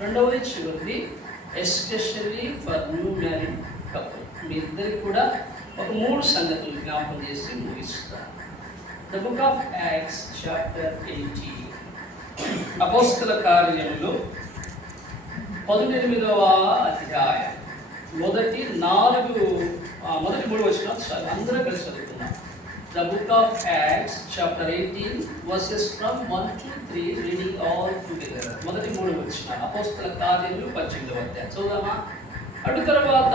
రెండవది చివరిది, especially for new married couple. మీ ఇద్దరికి కూడా ఒక 3 సంగతులు జ్ఞాపకం చేసి ముగిస్తాను. The book of Acts chapter 18, అపోస్తల కార్యములు 18వ అధ్యాయం మొదటి 3 వచనాలు చాలు, అందరూ కలిసి చదువుతున్నాం. The book of Acts chapter 18 verses from 1 to 3, reading all together. మొదటి 3 వచనాలు అపోస్తల కార్యములు 18వ అధ్యాయం చదువుదామా? అటు తర్వాత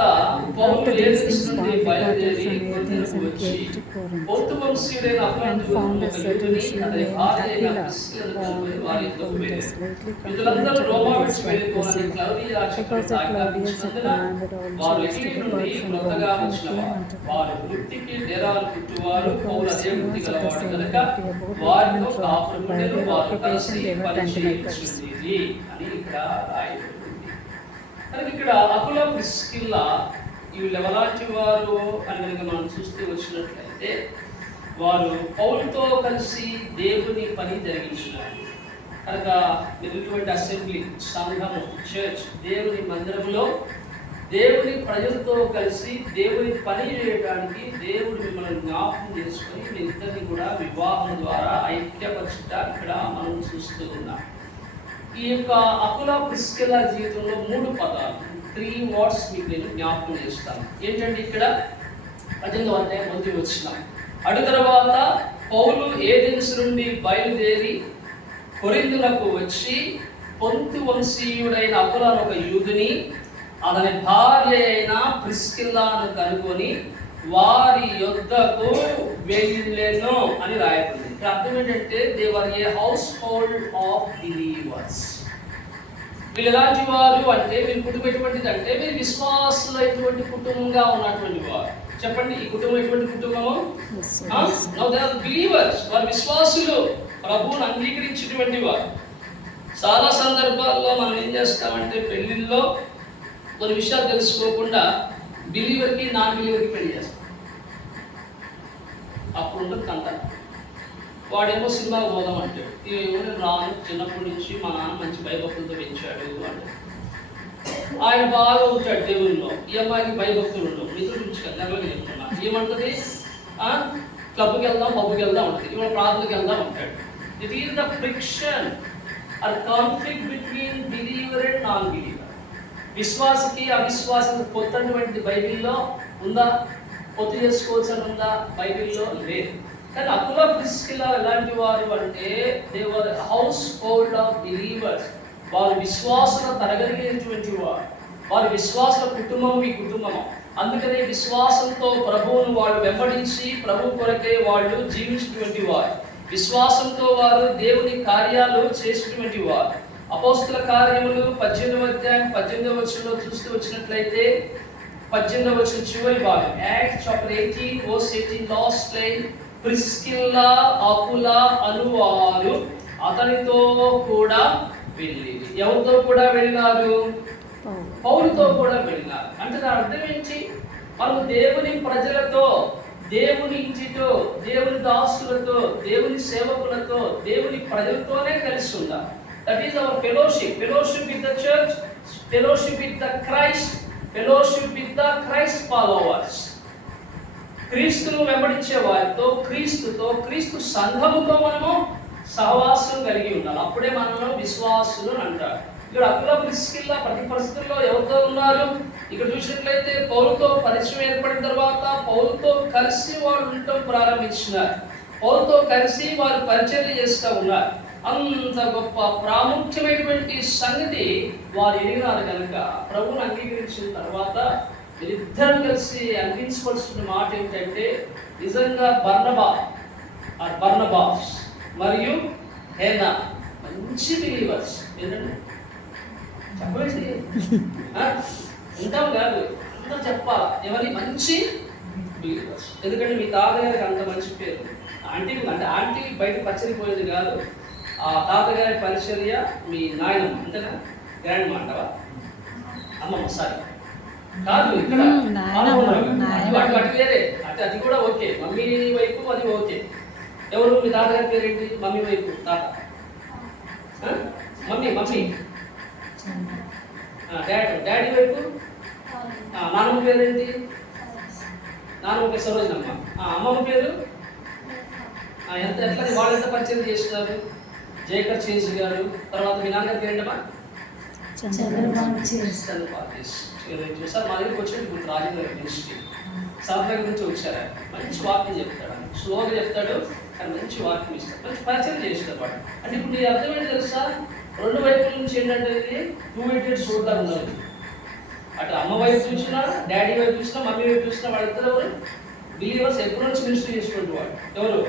పౌలు ఏథెన్స్ నుండి బయలుదేరి కొరింథుకు వచ్చి పొంతు వంశీయుడైన అపొల్లోను యూదుని అతని భార్య అయిన ప్రిస్కిల్లను కనుగొని వారి యొద్దకు వెళ్ళాడు. యూదులందరూ రోమా విడిచి వెళ్ళిపోవాలని క్లౌదియ రాజుకు ఆజ్ఞాపించినందున వారు ఇటలీ నుండి క్రొత్తగా వచ్చినవారు. వారు వృత్తికి డేరాలు కుట్టువారు. పౌలు అదే వృత్తి గలవాడు కనుక వారితో కాపురముండెను. వారు కలిసి పరిచయించింది అని ఇక్కడ రాయబడింది. కనుక ఇక్కడ అకుల ప్రిస్కిల్లా వీళ్ళు ఎవలాంటి వారు అని కనుక మనం చూస్తూ వచ్చినట్లయితే, వారు పౌలుతో కలిసి దేవుని పని జరిగించినారు. కనుక ఇటువంటి అసెంబ్లీ, సంఘము, చర్చ్, దేవుని మందిరంలో దేవుని ప్రజలతో కలిసి దేవుని పని చేయడానికి దేవుడు మిమ్మల్ని జ్ఞాపకం చేసుకొని మీ ఇద్దరిని కూడా వివాహం ద్వారా ఐక్యపరచుట ఇక్కడ మనం చూస్తూ ఉన్నాం. ఈ యొక్క అకుల ప్రిస్కిల్లా జీవితంలో 3 పదాలు, 3 వర్డ్స్ మీకు నేను జ్ఞాపకం చేస్తాను. ఏంటంటే ఇక్కడ 18వ అధ్యాయం మొదటి వచనం, అటు తర్వాత పౌలు ఏథెన్స్ నుండి బయలుదేరి కొరింథునకు వచ్చి పొంతు వంశీయుడైన అకుల ఒక యూదుని అతని భార్య అయిన ప్రిస్కిల్లాను కనుగొని వారి యొద్దకు వెళ్ళెను అని రాయబడింది. ఇక్కడ అర్థం ఏంటంటే they were A house hold of believers. వీళ్ళు ఎలాంటి వారు అంటే, వీరి కుటుంబం ఎటువంటిది అంటే, వీరి విశ్వాసులైనటువంటి కుటుంబంగా ఉన్నటువంటి వారు. చెప్పండి, ఈ కుటుంబం ఎటువంటి కుటుంబము? బిలీవర్స్. వారు విశ్వాసులు, ప్రభువును అంగీకరించేటువంటి వారు. చాలా సందర్భాల్లో మనం ఏం చేస్తామంటే, పెళ్లిల్లో కొన్ని విషయాలు తెలుసుకోకుండా బిలీవర్కి నాన్ బిలీవర్కి పెళ్లి చేస్తాం. అప్పుడు ఉండదు కంట. వాడేమో సినిమాకి పోదాం అంటాడు, ఏమో రాను, చిన్నప్పటి నుంచి మా నాన్న మంచి భయభక్తులతో పెంచాడు అంటే. ఆయన బాగా ఉంటాడు దేవుల్లో, ఈ అమ్మాయికి భయభక్తులు ఉండవు. మిత్రుల నుంచి నెలలుగా చెప్తున్నా. ఏమంటుంది, క్లబ్కి వెళ్దాం, పబ్కి వెళ్దాం ఉంటుంది, ఇవాళ ప్రార్థనకి వెళ్దాం అంటాడు. It is the friction or conflict between believer and non believer. విశ్వాసకి అవిశ్వాసం పొత్తటువంటి బైబిల్లో ఉందా? పొత్తు చేసుకోవచ్చు అని ఉందా? బైబిల్లో లేదు. కానీ అకుల ప్రిస్కిల్లా ఎలాంటి వారు అంటే, they were house hold of believers. వారు విశ్వాసుల తరగలిగినటువంటి వారు. వారి విశ్వాసుల కుటుంబం ఈ కుటుంబం. అందుకనే విశ్వాసంతో ప్రభువును వాళ్ళు వెంబడించి ప్రభు కొరకే వాళ్ళు జీవించినటువంటి వారు. విశ్వాసంతో వారు దేవుని కార్యాలు చేసినటువంటి వారు. అపోస్తల కార్యములు 18వ అధ్యాయం 18వ వచనంలో చూస్తూ వచ్చినట్లయితే, 18వ వచనం చివరి భాగం, Acts chapter 18 verse 18 last line, Priscilla Aquila అనువారు అతనితో కూడా వెళ్ళి. ఎవరితో కూడా వెళ్ళినారు? పౌలుతో కూడా వెళ్ళినారు. అంటే దాని అర్థం ఏంటి? మనం దేవుని ప్రజలతో, దేవుని ఇంటితో, దేవుని దాసులతో, దేవుని సేవకులతో, దేవుని ప్రజలతోనే కలిసి ఉండాలి. That is our fellowship. Fellowship with the church, fellowship with the Christ, fellowship with the Christ followers. క్రీస్తును వెంబడించే వారితో, క్రీస్తుతో, క్రీస్తు సంఘముతో మనము సహవాసం కలిగి ఉండాలి. అప్పుడే మనము విశ్వాసులు అంటారు. ఇక్కడ అకుల ప్రిస్కిల్లా ప్రతి పరిస్థితుల్లో ఎవరితో ఉన్నారు? ఇక్కడ చూసినట్లయితే పౌలుతో పరిచయం ఏర్పడిన తర్వాత పౌలుతో కలిసి వాళ్ళు ఉండటం ప్రారంభించినారు. పౌలుతో కలిసి వారు పరిచర్య చేస్తూ ఉన్నారు. అంత గొప్ప ప్రాముఖ్యమైనటువంటి సంగతి వారు ఎరిగినారు కనుక ప్రభువును అంగీకరించిన తర్వాత వీరిద్దరూ కలిసి అందించవలసిన మాట ఏంటంటే, నిజంగా బర్నబాస్ మరియు హేనా మంచి బిలీవర్స్. ఏంటంటే చెప్పండి, ఉంటాం కాదు, అందరూ చెప్పాలి ఎవరి మంచి బిలీవర్స్. ఎందుకంటే మీ తాతగారికి అంత మంచి పేరు. ఆంటీ బయట పచ్చరిపోయేది కాదు, ఆ తాతగారి పరిచర్య మీ నాయనమ్మ, అంతేనా? గ్రాండ్ మా అంటావా? అమ్మమ్మ, సారీ కాదు, ఇక్కడ అటు వేరే, అది కూడా ఓకే. మమ్మీ వైపు అది ఓకే. ఎవరు మీ తాతగారి పేరేంటి? మమ్మీ వైపు తాత, మమ్మీ డాడీ వైపు నాన్నమ్మ పేరేంటి? నాన్నమ్మ పేరు సరోజనమ్మ. అమ్మమ్మ పేరు ఎట్లా వాళ్ళు ఎంత పరిచయం చేస్తున్నారు? జయకర్ చేసి గారు. తర్వాత మీ నాన్నగారి పేరేంటమ్మా? చూసారు మా దగ్గరికి వచ్చినట్టు రాజేంద్ర యూనివర్సిటీ సాధన గురించి వచ్చారా? మంచి వాక్యం చెప్తాడు, స్లోగా చెప్తాడు కానీ మంచి వాక్యం ఇస్తాడు, మంచి పరిచయం చేస్తాడు వాడు. అంటే ఇప్పుడు నీ అర్థం ఏంటి తెలుసా? రెండు వైపుల నుంచి ఏంటంటే టూ ఎయిటెడ్ సోల్లా ఉన్నారు. అటు అమ్మ వైపు చూసినా, డాడీ వైపు చూసినా, మమ్మీ వైపు చూసినా వాళ్ళిద్దరు ఎవరు బిలీవర్స్. ఎప్పటి నుంచి మినిస్ట్రీ చేసుకుంటూ వాడు ఎవరు?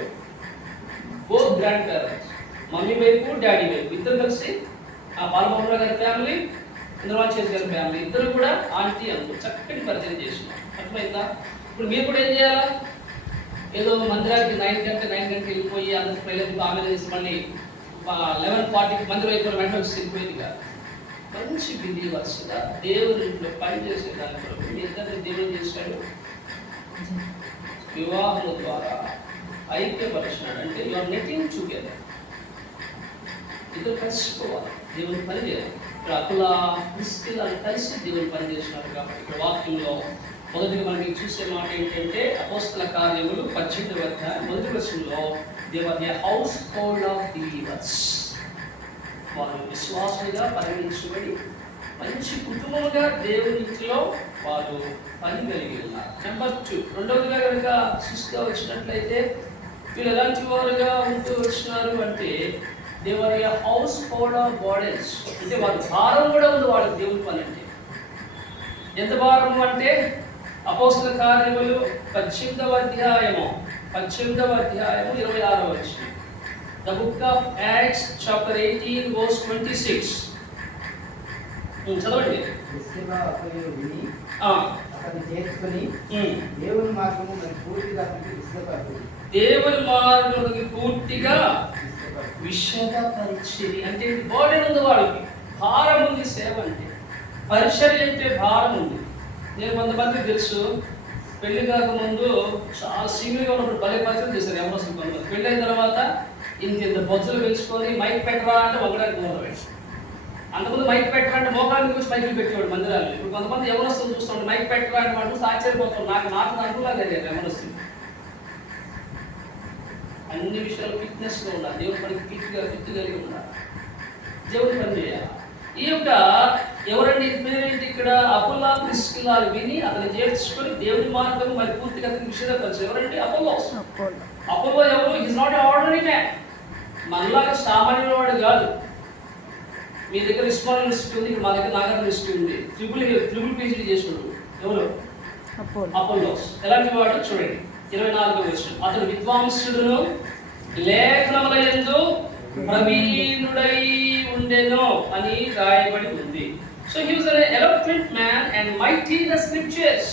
బోత్ గ్రాండ్ పేరెంట్స్, మమ్మీ వైపు డాడీ వైపు ఇద్దరు కలిసి. బాలమోహన్ గారి ఫ్యామిలీ, చంద్రబాబు చేసి గారి ఫ్యామిలీ ఇద్దరు కూడా ఆంటీ అంటూ చక్కటి పరిచయం చేసినాం. అర్థమైందా? ఇప్పుడు మీరు కూడా ఏం చేయాలా? ఏదో మందిరానికి 9 గంటకి వెళ్ళిపోయి అందరికి పిల్లలకి ఆమె చేసి మళ్ళీ 11:40 మందిరం అయిపోయిన వెంటనే వచ్చి వెళ్ళిపోయింది కాదు. మంచి బిలీవర్స్గా దేవుని ఇంట్లో పనిచేసే దాంట్లో మీ ఇద్దరిని దేవుడు చేశాడు, వివాహం ద్వారా ఐక్యపరిచినాడు. అంటే యు ఆర్ నెటింగ్ టుగెదర్. ఇద్దరు కలిసిపోవాలి, దేవుని పని చేయాలి. ఇక్కడ అకుల ప్రిస్కిల్లాలు కలిసి దేవుని పని చేసినారు. కాబట్టి ఇక్కడ వాక్యంలో మొదటిగా మనకి చూసే మాట ఏంటంటే అపోస్తల కార్యములు 18వ అధ్యాయం మొదటి వచనంలో they were the house hold of believers. వారు విశ్వాసులుగా పరిగణించబడి మంచి కుటుంబముగా దేవుని ఇంట్లో వారు పని కలిగి ఉన్నారు. నెంబర్ 2, రెండవదిగా కనుక చూస్తూ వచ్చినట్లయితే వీళ్ళు ఎలాంటి వారుగా ఉంటూ వచ్చినారు అంటే they were a house hold of bodies. అంటే వారి భారం కూడా ఉంది వాళ్ళకి దేవుని పని అంటే. ఎంత భారం అంటే అపోస్తల కార్యములు 18వ అధ్యాయము 26వ వచనం. The book of Acts chapter 18 verse 26. చదవండి. దేవుని మార్గమునకు పూర్తిగా విషదపరిచిరి. అంటే బోర్డెన్ ఉంది, వాళ్ళకి భారం ఉంది. సేవ అంటే పరిచర్య అంటే భారం ఉంది. నేను కొంతమందికి తెలుసు, పెళ్లి కాకముందు చాలా సీనియర్గా ఉన్నప్పుడు భలే పరిచయం చేశారు ఎవరు కొంతమంది. పెళ్ళి అయిన తర్వాత ఇంత బొజ్జలు పెంచుకొని మైక్ పెట్టరా అంటే ఒకడానికి మూలవేడు. అంతకుముందు మైక్ పెట్టరా అంటే మోకాళ్ళని చూసి మైకులు పెట్టేవాడు మందిరాలు. ఇప్పుడు కొంతమంది ఎవరొస్తుంది చూస్తాడు, మైక్ పెట్టరా అంటే వాడు చూసి ఆశ్చర్యపోతాడు. నాకు అనుకున్నా తెలియదు ఎవరొస్తుంది. అన్ని విషయాలు ఫిట్నెస్గా ఉండాలి, దేవుని పనికి ఫిట్ కలిగి ఉండాలి, దేవుని పని చేయాలి. ఈ యొక్క ఎవరండి పేరేంటి ఇక్కడ? అపోల్లో ప్రిస్కిల్లాలు విని అతను చేర్చుకొని దేవుని మార్గం మరి పూర్తిగా అతనికి విషయపరిచారు. ఎవరండి? అపోల్లో. అపోల్లో ఎవరు? Is not ordinary man. మనలాగా సామాన్యుల వాడు కాదు. మీ దగ్గర ఇస్మాన్ యూనివర్సిటీ ఉంది, ఇక్కడ మా దగ్గర నాగర్ యూనివర్సిటీ ఉంది. ట్రిపుల్ పీజీ చేసినాడు ఎవరు? అపోల్లోస్. ఎలాంటి వాడు చూడండి 24వ వచనం. అతడు విద్వాంసుడును లేఖనముల యందు ప్రవీణుడై ఉండెను అని రాయబడి ఉంది. So he was an eloquent man and mighty in the scriptures.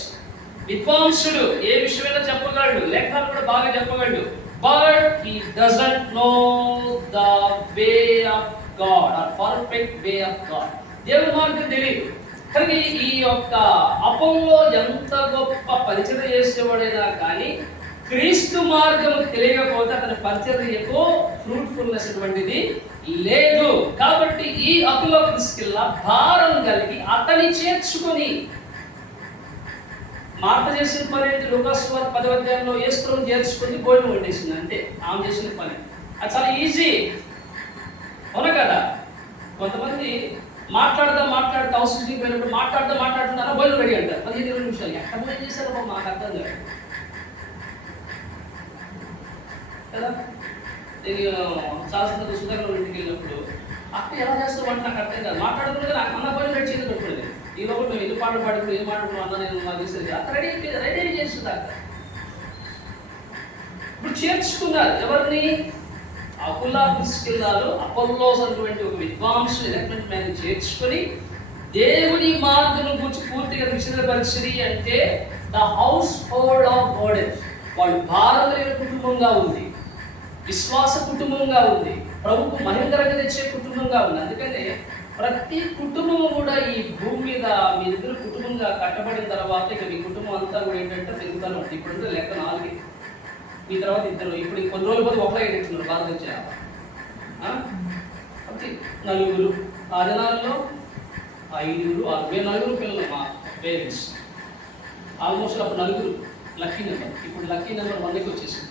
విద్వాంసుడు, ఏ విషయమైనా చెప్పగలడు, లేఖనాలు కూడా బాగా చెప్పగలడు. But he doesn't know the way of God or perfect way of God. దేవుని మార్గం తెలియదు. కానీ ఈ యొక్క అపోల్లో ఎంత గొప్ప పరిచర్య చేసేవాడైనా కానీ క్రీస్తు మార్గము తెలియకపోతే అతని పరిచర్యకు ఫ్రూట్ఫుల్నెస్ అటువంటిది లేదు. కాబట్టి ఈ అపోల్లో ప్రిస్కిల్లా భారం కలిగి అతని చేర్చుకొని మార్త చేసిన పని ఏంటి? లూకాసు వార్త 10వ అధ్యాయంలో యేసును చేర్చుకొని భోజనం వండేసింది. అంతే ఆమె చేసిన పని. అది చాలా ఈజీ, అవునా కదా? కొంతమంది మాట్లాడతా అవసరం పోయినప్పుడు మాట్లాడుతున్నా భోజనం రెడీ అంటారు 15-20 నిమిషాలు. ఎక్కడ భోజనం చేశారో మాకు అర్థం కాదు కదా. నేను చాలా సందర్భంగా సుధాకర్ ఇంటికి వెళ్ళినప్పుడు అక్క ఎలా చేస్తావు అంటే నాకు అర్థం కాదు. మాట్లాడుతున్నది నాకు అన్న భోజనం రెడీ చేయదు పెట్టుకునేది. ఈ లోపల మేము ఎన్ని పాటలు పాడుకుని ఏం మాట్లాడుకున్నాం అన్న నేను మాకు చేసేది అక్కడ రెడీ చేస్తుంది అక్క. ఇప్పుడు చేర్చుకున్నారు ఎవరిని? అపోల్లో ప్రిస్కిల్లాలు అపోల్లోస్ అటువంటి ఒక విద్వాంసుని ఎలక్ట్మెంట్ మ్యాన్ చేర్చుకొని దేవుని మార్గం గురించి పూర్తిగా విషదపరిచిరి. అంటే the house hold of God. వాళ్ళు భారతీయ కుటుంబంగా ఉంది, విశ్వాస కుటుంబంగా ఉంది, ప్రభుకు మహిమకరంగా తెచ్చే కుటుంబంగా ఉంది. అందుకనే ప్రతి కుటుంబం కూడా ఈ భూమి మీద మీ ఇద్దరు కుటుంబంగా కట్టబడిన తర్వాత ఇక మీ కుటుంబం అంతా కూడా ఏంటంటే పెరుగుతాను ఉంటుంది. ఇప్పుడు లెక్క 4, మీ తర్వాత 2, ఇప్పుడు కొన్ని రోజుల పోతే ఒకటే ఏంటున్నారు భారతదేశ 4. ఆ దినాల్లో 5 6 నలుగురు పిల్లలు మా పేరెంట్స్. ఆల్మోస్ట్ అప్పుడు నలుగురు లక్కీ నెంబర్. ఇప్పుడు లక్కీ నెంబర్ 100కి వచ్చేసింది.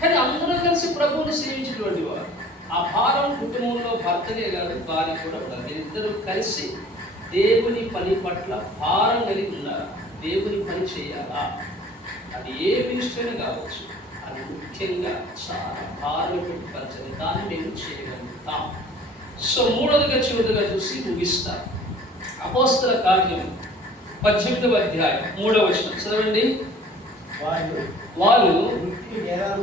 కానీ అందరూ కలిసి ప్రభువును సేవించినటువంటి వారు. ఆ భారం కుటుంబంలో భర్తనే కాదు, భార్య కూడా ఉండాలి. ఇద్దరు కలిసి దేవుని పని పట్ల భారం కలిగి ఉండాలి. దేవుని పని చేయాలా, అది ఏ మినిస్ట్రీ కావచ్చు, అది ముఖ్యంగా చాలా భారం పెట్టి పరచని దాన్ని మేము చేయగలుగుతాం. సో మూడవదిగా చివరిగా చూసి ముగిస్తాం. అపోస్తల కార్యం 18వ అధ్యాయం 3వ వచనం చదవండి. వాళ్ళు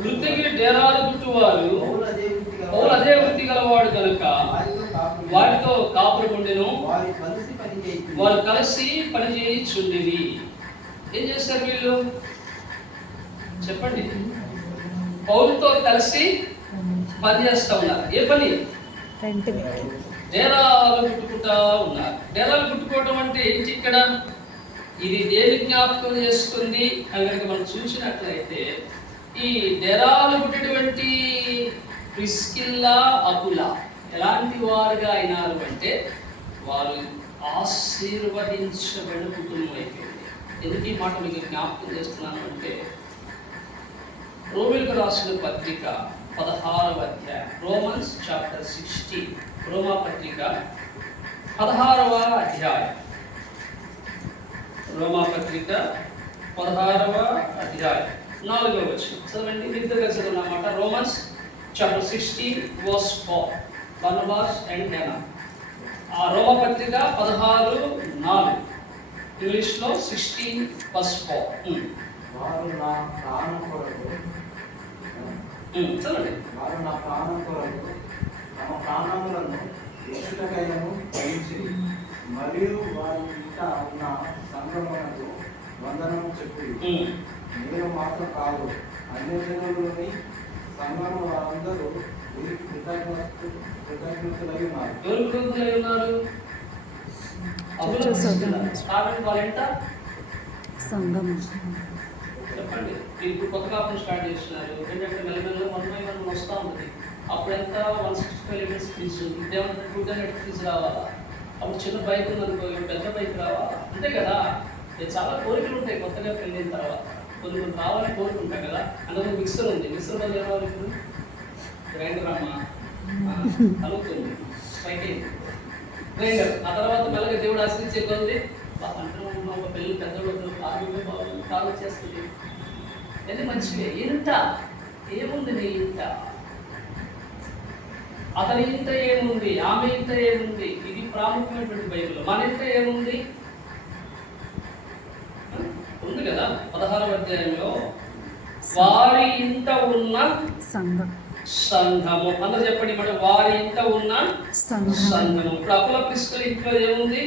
వృత్తికి డేరాలు గుట్టువారు, పౌలు అదే వృత్తి గలవాడు కనుక వారితో కాపురం ఉండెను. వారు కలిసి పని చేయుచుండిరి. ఏం చేస్తారు వీళ్ళు చెప్పండి? పౌలుతో కలిసి పని చేస్తా ఉన్నారు. ఏ పని? డేరాలు గుట్టుకుంటా ఉన్నారు. డేరాలు గుట్టుకోవడం అంటే ఏంటి? ఇక్కడ ఇది దేని జ్ఞాపకం చేస్తుంది అని కనుక మనం చూసినట్లయితే, ఈ డేరాలు గుట్టేటువంటి ప్రిస్కిల్లా అకులా ఎలాంటి వారుగా అయినారు అంటే, వారు ఆశీర్వదించబడిన కుటుంబం అయిపోయింది. ఎందుకు ఈ మాట మీకు జ్ఞాపకం చేస్తున్నాను అంటే, రోమిలకు రాసిన పత్రిక 16వ అధ్యాయం, రోమన్స్ చాప్టర్ 16, రోమా పత్రిక 16వ అధ్యాయం, రోమా పత్రిక 16వ అధ్యాయం 4వ వచనం చదవండి. ఇద్దరుగా చదవనమాట. Romans chapter 16 verse 4, Barnabas and హేనా. ఆ రోమా పత్రిక 16:4, ఇంగ్లీష్లో 16 verse 4. వారు నా ప్రాణం కొరకు చదవండి. వారు నా ప్రాణం కొరకు తమ ప్రాణములను ఇచ్చుటకైనను భరించి, మరియు వారి ఇంట ఉన్న సంగమునకు వందనము చెప్పి, నేను మాత్రం కాదు అన్ని జనులని సంఘము వారందరూ కృతజ్ఞతలై ఉన్నారు. ఎవరు కృతజ్ఞతలై ఉన్నారు? చెప్పండి. ఇప్పుడు కొత్త కాపులు స్టార్ట్ చేస్తున్నారు. ఏంటంటే మెల్లమెల్ల 1/1 వస్తూ ఉంటుంది. అప్పుడు ఎంత 165 లీటర్స్ ఫీజు, ఇదేమంటే 200 ఫీజు రావాలా? అప్పుడు చిన్న బైక్ ఉందనుకో, పెద్ద బైక్ రావాలా? అంతే కదా. చాలా కోరికలు ఉంటాయి కొత్తగా పెళ్ళిన తర్వాత. కొన్ని రావాలని కోరుకుంటాం కదా. అందులో మిక్సర్ ఉంది. మిక్సర్ వల్ల ఏమవాలి? ఇప్పుడు గ్రైండర్ అమ్మా కలుగుతుంది, స్ట్రైక్ అయింది గ్రైండర్. ఆ తర్వాత మెల్లగా దేవుడు ఆశ్రయించే కొద్ది అంటే ఒక పెళ్ళి పెద్దోళ్ళు ఆరోగ్యం బాగుంది, కాలు చేస్తుంది, అది మంచిగా. ఇంత ఏముంది నీ ఇంత, అతని ఇంత ఏముంది, ఆమె ఇంత ఏముంది? ఇది ప్రాముఖ్యమైనటువంటి బైబిల్. మన ఇంత ఏముంది ఉంది కదా. 16వ అధ్యాయంలో వారి ఇంత ఉన్న సంఘము, అందరూ చెప్పండి మరి, వారి ఇంత ఉన్న సంఘము. ఇప్పుడు అకుల ప్రిస్కిల్ల ఇంట్లో ఏముంది?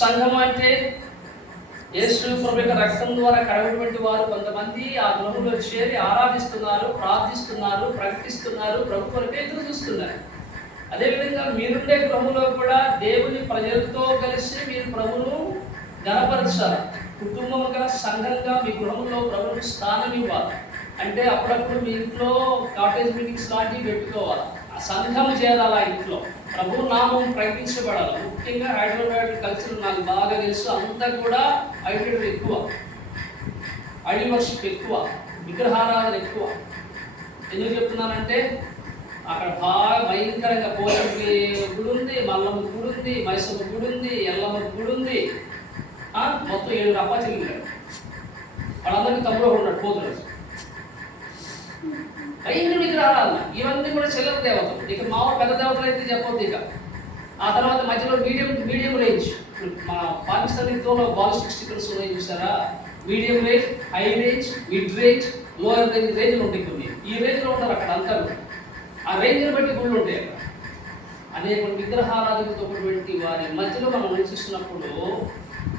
సంఘం. అంటే యేసు ప్రభు యొక్క రక్తం ద్వారా కడగబడినటువంటి వారు కొంతమంది ఆ గృహంలో చేరి ఆరాధిస్తున్నారు, ప్రార్థిస్తున్నారు, ప్రకటిస్తున్నారు, ప్రభు కొరకే ఎదురు చూస్తున్నారు. అదేవిధంగా మీరుండే గృహంలో కూడా దేవుని ప్రజలతో కలిసి మీరు ప్రభువును గణపరచాలి. కుటుంబముగా, సంఘంగా మీ గృహంలో ప్రభువుకు స్థానం ఇవ్వాలి. అంటే అప్పుడప్పుడు మీ ఇంట్లో కాటేజ్ మీటింగ్స్ లాంటివి పెట్టుకోవాలి. ఆ సంఘం చేరాలి. ఆ ఇంట్లో ప్రభు నామం ప్రకటించబడాలి. ముఖ్యంగా హైదరాబాద్ కల్చర్ నాకు బాగా తెలుసు. అంతా కూడా ఐడెంటిటీ ఎక్కువ, ఐడల్ వర్షిప్ ఎక్కువ, విగ్రహారాధన ఎక్కువ. ఎందుకు చెప్తున్నానంటే, అక్కడ బాగా భయంకరంగా పోషకి గుడి ఉంది, మల్లమ్మ గుడి ఉంది, మైసమ్మ గుడి ఉంది, ఎల్లమ్మ గుడి ఉంది. మొత్తం 7 అప్పాచీలు ఉన్నాడు. వాళ్ళందరికీ తమ్ముడు ఉన్నాడు, పోతున్నాడు. భయంకర విగ్రహారాధన. ఇవన్నీ కూడా చిల్లర దేవతలు. ఇక మామూలు పెద్ద దేవతలు అయితే చెప్పొద్దు. ఇక ఆ తర్వాత మధ్యలో మీడియం రేంజ్. మన పాకిస్తాన్ యుద్ధంలో బాలిస్టిక్ స్టిక్కర్స్ ఉన్నాయి చూసారా? Medium range, high range, mid range, lower రేంజ్లు ఉంటాయి కొన్ని. ఈ రేంజ్లో ఉంటారు అక్కడ అంతా. ఆ రేంజ్ని బట్టి గుళ్ళు ఉంటాయి అక్కడ. అనేక విగ్రహారాధనతో ఉన్నటువంటి వారి మధ్యలో మనం నివసిస్తున్నప్పుడు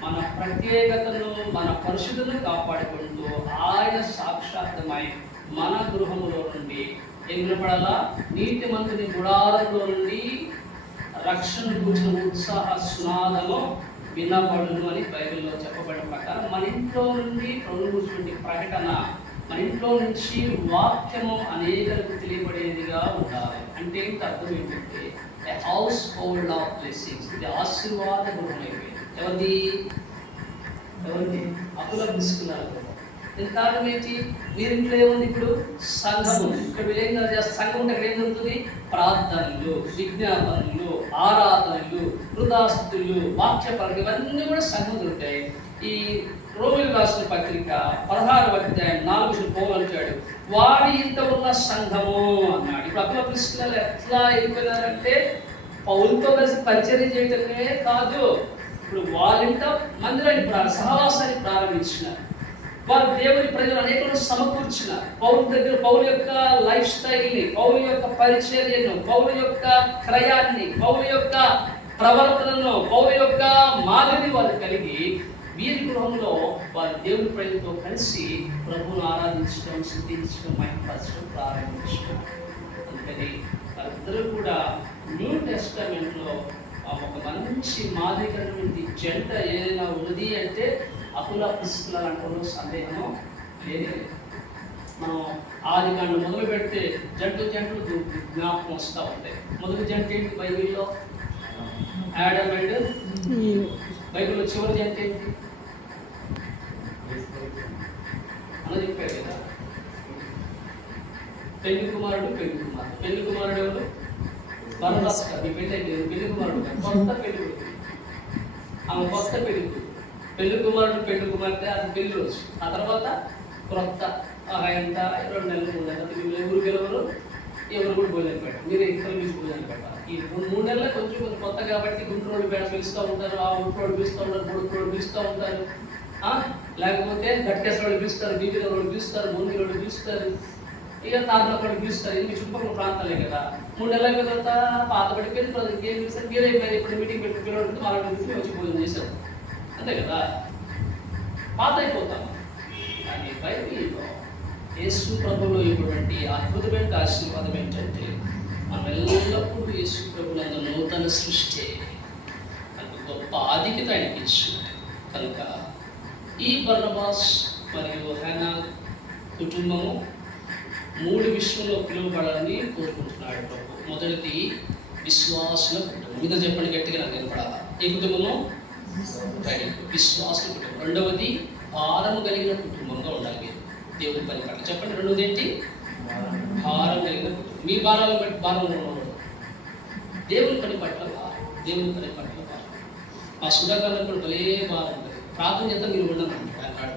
మన ప్రత్యేకతను, మన పరిశుద్ధతను కాపాడుకుంటూ ఆయన సాక్షాత్మై మన గృహములో నుండి ఎగురపడాలా. నీతిమంతుని గుడారంలో నుండి రక్షణ కూర్చున్న ఉత్సాహ సునాదము వినబడును అని బైబిల్లో చెప్పబడిన ప్రకారం మన ఇంట్లో నుండి ప్రభువుటువంటి ప్రకటన, మన ఇంట్లో నుంచి వాక్యము అనేకలకు తెలియబడేదిగా ఉండాలి. అంటే అర్థం ఏంటంటే, A household of blessings. ఇది ఆశీర్వాద గృహం అయిపోయింది. ఎవరిది అప్పుల తీసుకున్నారు. దీని కారణం ఏంటి? వీరింట్లో ఏముంది? ఇప్పుడు సంఘం ఉంది. ఇక్కడ వీళ్ళు ఏం చేస్తారు? సంఘం ఉంటే అక్కడ ఏం జరుగుతుంది? ప్రార్థనలు, విజ్ఞాపనలు, ఆరాధనలు, కృతాస్తులు, వాక్యపరలు, ఇవన్నీ కూడా సంఘం దొరుకుతాయి. ఈ రోమిలకు రాసిన పత్రిక 16వ అధ్యాయం 4 పౌలు అంటాడు, వాడి ఇంత ఉన్న సంఘము అన్నాడు. ఇప్పుడు అప్పుల తీసుకున్నారు ఎట్లా వెళ్ళిపోయినారంటే పౌలతో కలిసి పరిచర్య చేయటమే కాదు, ఇప్పుడు వాళ్ళింట మందిరాన్ని సహవాసాన్ని ప్రారంభించినారు. వారు దేవుని ప్రజలు అనేకులను సమకూర్చినారు. పౌలు యొక్క లైఫ్ స్టైల్ని, పౌలు యొక్క పరిచర్యను, పౌలు యొక్క క్రయాన్ని, పౌలు యొక్క ప్రవర్తనను, పౌలు యొక్క మాదిరిని వారు కలిగి వీరి గృహంలో వారు దేవుని ప్రజలతో కలిసి ప్రభువును ఆరాధించడం, స్తుతించడం, మహిమపరచడం ప్రారంభించడం. అందుకని వారిద్దరూ కూడా న్యూ టెస్టమెంట్లో ఒక మంచి మాదిరికటువంటి జంట ఏదైనా ఉన్నది అంటే అపుల ప్రిస్కిల అంటే సందేహం లేదు. మనం ఆదికాండం మొదలు పెడితే జంటలు జ్ఞాపకం వస్తూ ఉంటాయి. మొదటి జంట ఏంటి బైబిల్లో? Adam and Eve. బైబిల్లో చివరి జంట ఏంటి అని చెప్పాడు కదా, పెళ్లి కుమారుడు ఎవరు? బరబ్బా. మీ పెళ్లి అయితే పెళ్లి కుమారుడు కొత్త పెళ్లి, ఆమె కొత్త పెళ్లి కుమారుడు పెళ్లి కుమార్తె, అది పెళ్లి రోజు. ఆ తర్వాత క్రొత్త ఎంత 2 నెలలు 3 నెలలు ఊరికి వెళ్ళవరు, ఎవరు కూడా భోజనం పెట్టారు. మీరు ఇద్దరు మీకు భోజనం పెట్టాలి. ఈ 3 నెలలు కొంచెం కొత్త కాబట్టి గుంటూరు పిలుస్తూ ఉంటారు, ఆ ఊరు పిలుస్తూ ఉంటారు, బుడుకు పిలుస్తూ ఉంటారు, లేకపోతే గట్టేశ్వరుడు పిలుస్తారు, బీబీలో పిలుస్తారు, ముందు పిలుస్తారు, ఇక తాతలో కూడా పిలుస్తారు. ఇది మీ చుట్టుపక్కల ప్రాంతాలే కదా. 3 నెలల తర్వాత పాత పడిపోయింది, ఇంకేం పిలుస్తారు, మీరే ఇప్పుడు మీటింగ్ పెట్టి పిల్లలు వాళ్ళ వచ్చి భోజనం చేశారు, అంతే కదా, పాత అయిపోతాం. కానీ బైబిల్లో యేసు ప్రభువులో ఇటువంటి అద్భుతమైన ఆశీర్వాదం ఏంటంటే మనం ఎల్లప్పుడూ యేసు ప్రభువునందు నూతన సృష్టి, మనకు గొప్ప ఆధిక్యత ఆయనకి ఇచ్చింది. కనుక ఈ బర్నబాస్ మరియు హన్నా కుటుంబము 3 విషయంలో పిలువబడాలని కోరుకుంటున్నాడు ప్రభు. మొదటిది విశ్వాసుల కుటుంబం. మీద చెప్పండి గట్టిగా, నాకు వినపడాలా. ఈ కుటుంబము విశ్వాసుల కుటుంబం. రెండవది భారము కలిగిన కుటుంబంగా ఉండాలి దేవుని పని పట్ల. చెప్పండి, రెండవది ఏంటి? భారం కలిగిన కుటుంబం. మీ భారాలను బట్టి భారం ఉండదు, దేవుని పని పట్ల భారం, దేవుని పని పట్ల భారం. మా సుధాకర్లకు కూడా భలే భారం ఉంటుంది. ప్రార్థన చేత మీరు ఉండనంటాడు,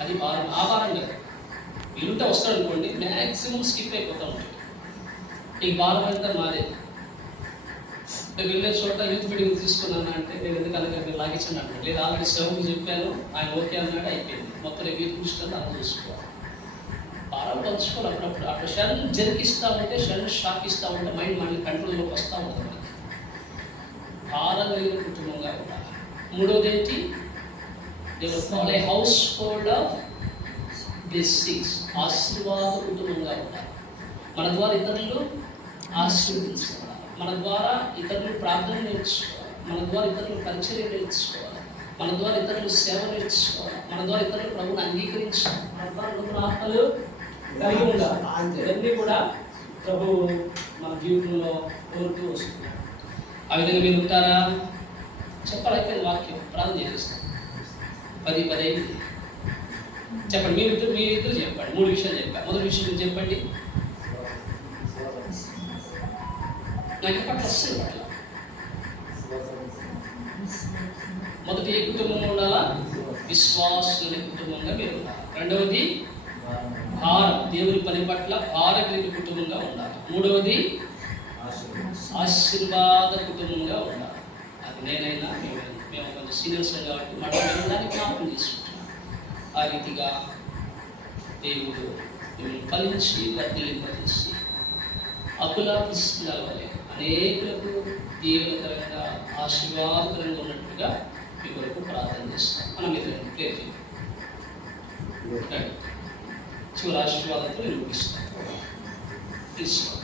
అది భారం. ఆ భారం కాదు, వీలుంటే వస్తాడు అనుకోండి, మ్యాక్సిమం స్కిప్ అయిపోతూ ఉంటుంది. ఈ భారం అంతా మాదే. వెళ్ళే చోట యూత్ మీటింగ్ తీసుకున్నాను అంటే నేను ఎందుకు అలాగే మీరు లాగించండి అంటాడు. లేదా ఆల్రెడీ సేవకు చెప్పాను, ఆయన ఓకే అన్నాడు, అయిపోయింది. మొత్తం యూత్ చూసుకొని అర్థం చూసుకోవాలి. భారం పంచుకోవాలి. అప్పుడప్పుడు అట్లా షన్ జరిగిస్తూ ఉంటే, షన్ షాక్ ఇస్తూ ఉంటే మైండ్ మళ్ళీ కంట్రోల్లోకి వస్తూ ఉంటుంది. మనకి భారం కలిగిన కుటుంబంగా ఉండాలి. మూడోది ఏంటి? ఏ హౌస్ హోల్డ్ ఆఫ్ బ్లెస్సింగ్స్, ఆశీర్వాద కుటుంబంగా ఉండాలి. మన ద్వారా ఇతరులు ఆశీర్వదించాలి, మన ద్వారా ఇతరులు ప్రార్థన నేర్చుకోవాలి, మన ద్వారా ఇతరులు పరిచర్య నేర్చుకోవాలి, మన ద్వారా ఇతరులు సేవ నేర్చుకోవాలి, మన ద్వారా ఇతరులు ప్రభువుని అంగీకరించాలి, మన ద్వారా నూతన ఆత్మలు కలిగి ఉండాలి. ఇవన్నీ కూడా ప్రభు మన జీవితంలో కోరుతూ వస్తున్నారు. ఆ విధంగా మీరు ఉంటారా? చెప్పాలి. అయిపోయింది వాక్యం, ప్రార్థన చేసేస్తాం. 10 చెప్పండి. మీ ఇద్దరు చెప్పండి. 3 విషయాలు చెప్పారు. మొదటి విషయం చెప్పండి. నాకు పట్ల వస్తుంది పట్ల మొదటి ఏ కుటుంబంగా ఉండాలా? విశ్వాసుల కుటుంబంగా మీరు ఉండాలి. రెండవది భారం, దేవుని పని పట్ల భారగలిగిన కుటుంబంగా ఉండాలి. మూడవది ఆశీర్వాద కుటుంబంగా ఉండాలి. అది నేనైనా మేము కొంచెం సీనియర్స్ కాబట్టి మనం దాన్ని జ్ఞాపకం చేసుకుంటున్నాం. ఆ రీతిగా దేవుడు మిమ్మల్ని ఫలించి వర్ధిల్లింపజేసి అప్పులా తీసుకురావాలి, అనేకులకు దీవెనకరంగా ఆశీర్వాదకరంగా ఉన్నట్టుగా మీ కొరకు ప్రార్థన చేస్తాం. మనం ఎదురైన ప్రేర్ చేయాలి. చివరి ఆశీర్వాదంతో నిరూపిస్తాం. తీసుకో.